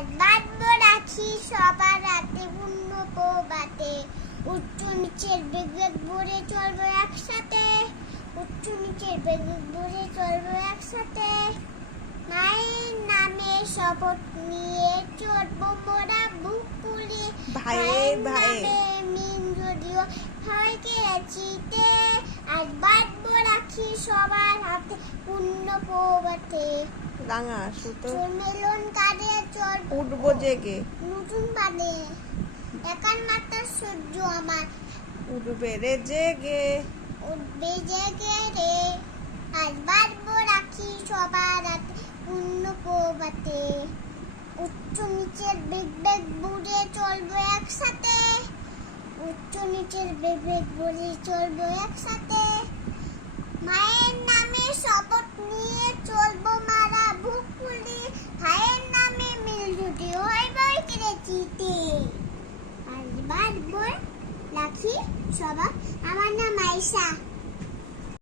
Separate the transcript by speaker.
Speaker 1: আজ রাখি সবার রাতে পূর্ণ প্রবাতে উচ্চ নিচের বেগের ভরে চলবো একসাথে। উচ্চ নিচের বেগের ভরে চলবো একসাথে। মায়ের নামে শপথ নিয়ে চলবো মোরা বুক পুলি
Speaker 2: ভাইয়ের
Speaker 1: নামে মিন যদিও হয় চিতে আজ বাঁধবো রাখি সবার হাতে পূর্ণ প্রবাতে
Speaker 2: রাঙা সুতো।
Speaker 1: মেলন কাটে চল
Speaker 2: উঠবো জেগে।
Speaker 1: নতুন পানে একার মাত্রা সহ্য আমার।
Speaker 2: উঠবে রে জেগে।
Speaker 1: উঠবে জেগে রে। আজ বাড়বো রাখি সবার রাতে পূর্ণ প্রভাতে। উচ্চ নিচের বেগ বুড়ে চলবো একসাথে। উচ্চ নিচের বেগ বুড়ে চলবো একসাথে মায়ের নামে শপথ নিয়ে চলবো মারা বুক ফুলি ভাইয়ের নামে মিল জুটি হই বই চিতে আজ বই রাখি সবার। আমার নাম আয়সা